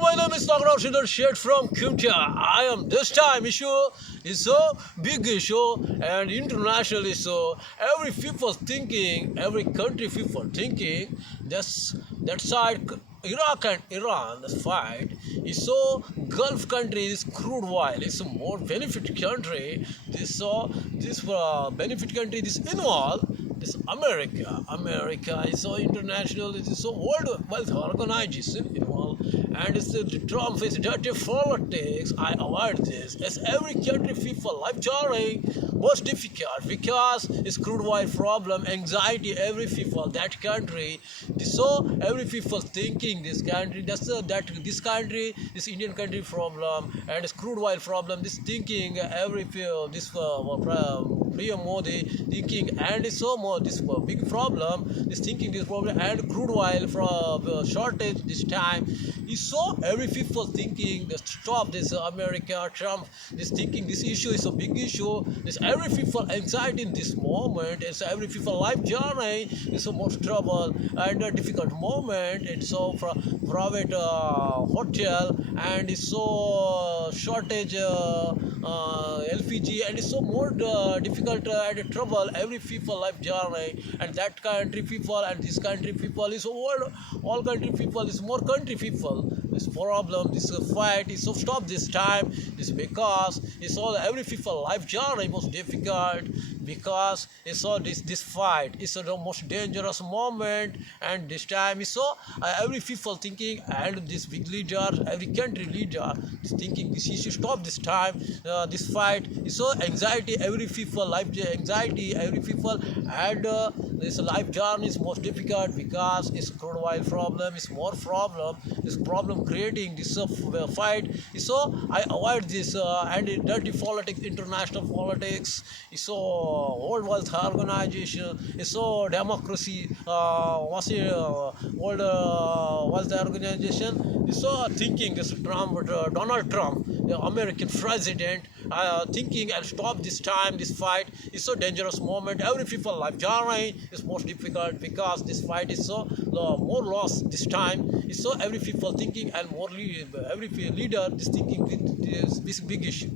My name is Nagaraj Sridhar Shet from Kumtia. I am this time issue is a big issue and international issue. Every people thinking, every country people thinking, that's that side Iraq and Iran the fight is so Gulf countries crude oil is a more benefit country. This benefit country this involve this America is so international, it is so world wealth organization involved, and it's the Trump is dirty politics. I avoid this. As every country people life journey most difficult because it's crude oil problem, anxiety, every people that country. So every people thinking this country, that this country, this Indian country problem, and it's crude oil problem. This thinking every this PM Modi thinking, and it's so more this big problem. This thinking this problem and crude oil from shortage this time is so every people thinking that stop this America Trump. This thinking this issue is a big issue. This every people anxiety in this moment. It's every people life journey is so much trouble and a difficult moment. And so from private hotel and it's so shortage. LPG and it's so more difficult and trouble every people life journey, and that country people and this country people is all country people is more country people. This problem, this fight is so stop this time. This because it's all every people life journey most difficult because it's all this fight is the most dangerous moment, and this time is so every people thinking and this big leader, every country leader is thinking this issue stop this time. This fight is so anxiety every people life anxiety every people, and this life journey is most difficult because it's crude oil problem is more problem. This problem creating this fight is so I avoid this and dirty politics, international politics is so world wealth organization is so democracy was world wealth organization is so thinking this Trump Donald Trump the American president thinking and stop this time. This fight is so dangerous moment every people life journey is most difficult because this fight is so more loss this time is so every people thinking and more every leader is thinking this big issue.